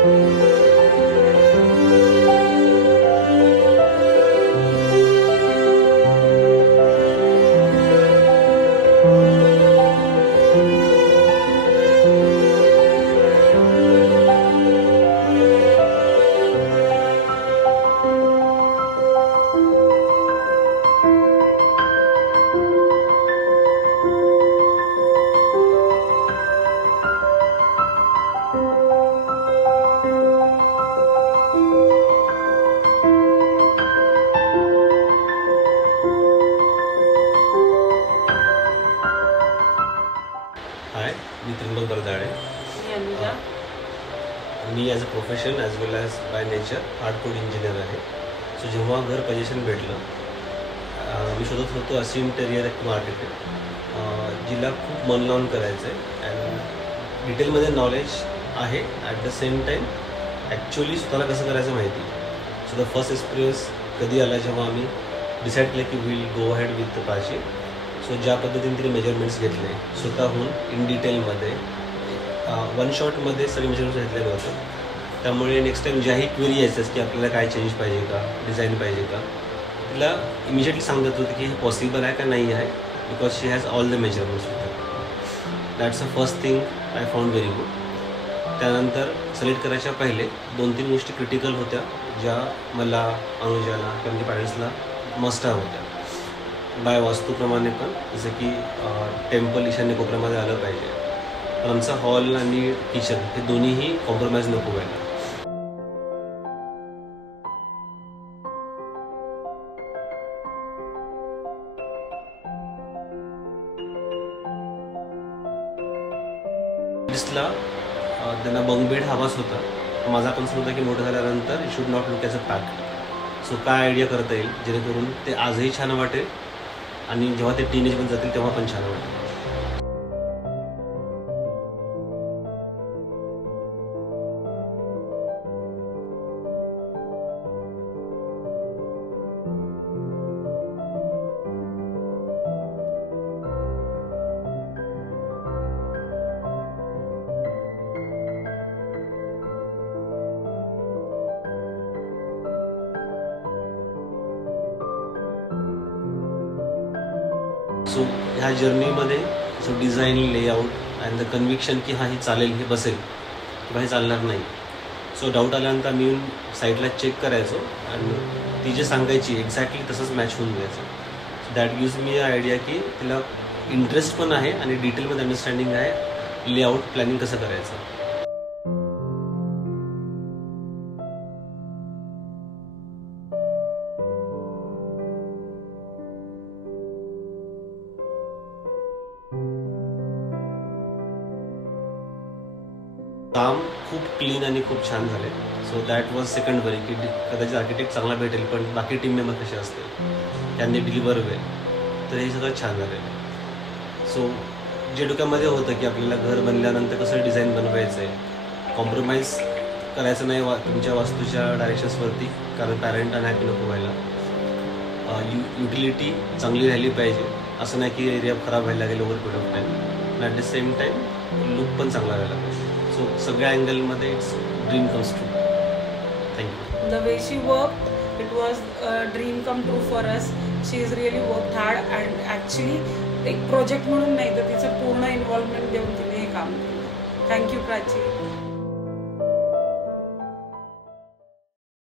Hi, मी त्रिंबक बरदाळे. मी as a profession as well as by nature hardcode engineer आहे. So जेव्हा घर पोझिशन भेटलं, मी शोधत होतो अशी इंटेरियर किंवा आर्किटेक्ट जिला खूप मन लावून करायचं आहे अँड डिटेलमध्ये नॉलेज आहे, at the same time actually स्वतःला कसं करायचं माहिती. सो द फर्स्ट एक्सपिरियन्स कधी आला जेव्हा आम्ही डिसाईड केलं की will go ahead with Prachi. So ज्या पद्धतीने तिने मेजरमेंट्स घेतले स्वतःहून इन डिटेलमध्ये वन शॉटमध्ये सगळे मेजरमेंट्स घेतलेलं होतं. त्यामुळे नेक्स्ट टाईम ज्याही क्वेरी यायचं की आपल्याला काय चेंज पाहिजे का, डिझाईन पाहिजे का, तिला इमिजिएटली सांगत होतं की हे पॉसिबल आहे का नाही आहे, because she has all the measurements with. That's a first thing I found very good. त्यानंतर सिलेक्ट करायच्या पहिले 2-3 गोष्टी क्रिटिकल होत्या ज्या मला, अनुजाला किंवा म्हणजे पॅरेंट्सला मस्ट हॅव होत्या बाय वास्तूप्रमाणे पण. जसं की टेम्पल ईशान्य कोपऱ्यामध्ये आलं पाहिजे, पण आमचा हॉल आणि किचन हे दोन्हीही कॉम्प्रोमाइज नको व्हायला. गेस्टला त्यांना बंक बेड हवाच होता. माझा कन्सर्न होता की मोठं झाल्यानंतर it should not look as a pack. So काय आयडिया करता येईल जेणेकरून ते आजही छान वाटेल आणि जेव्हा ते टीनेजमध्ये जातील तेव्हा पण छान वाटेल. सो ह्या जर्नीमध्ये so design, layout and the conviction की हा ही चालेल, हे बसेल किंवा हे चालणार नाही. सो डाऊट आल्यानंतर आम्ही येऊन साईटला चेक करायचो आणि ती जे सांगायची एक्झॅक्टली तसंच मॅच होऊन जायचं. So that gives me idea की तिला इंटरेस्ट पण आहे आणि डिटेलमध्ये अंडरस्टँडिंग आहे लेआउट प्लॅनिंग कसं करायचं. काम खूप क्लीन आणि खूप छान झाले. सो दॅट वॉज सेकंडरी की कदाचित आर्किटेक्ट चांगला भेटेल पण बाकी टीम मेंबर कसे असतील, त्यांनी डिलिव्हर होईल, तर हे सगळं छान झालेलं. सो जे डोक्यामध्ये होतं की आपल्याला घर बनल्यानंतर कसं डिझाईन बनवायचं आहे, कॉम्प्रोमाइज करायचं नाही तुमच्या वास्तूच्या डायरेक्शन्सवरती, कारण पॅरेंट अनहॅपी नको व्हायला. युटिलिटी चांगली राहिली पाहिजे, असं नाही की एरिया खराब व्हायला लागेल over period of time. At the same time look पण चांगला राहायला पाहिजे. सो सगळ्या अँगलमध्ये it's dream comes true. Thank you. The way she worked, it was a dream come true for us. She has really worked hard and actually एक project म्हणून नाही तर तिचं पूर्ण इन्व्हॉल्वमेंट देऊन तिने हे काम केलं. थँक्यू प्राची.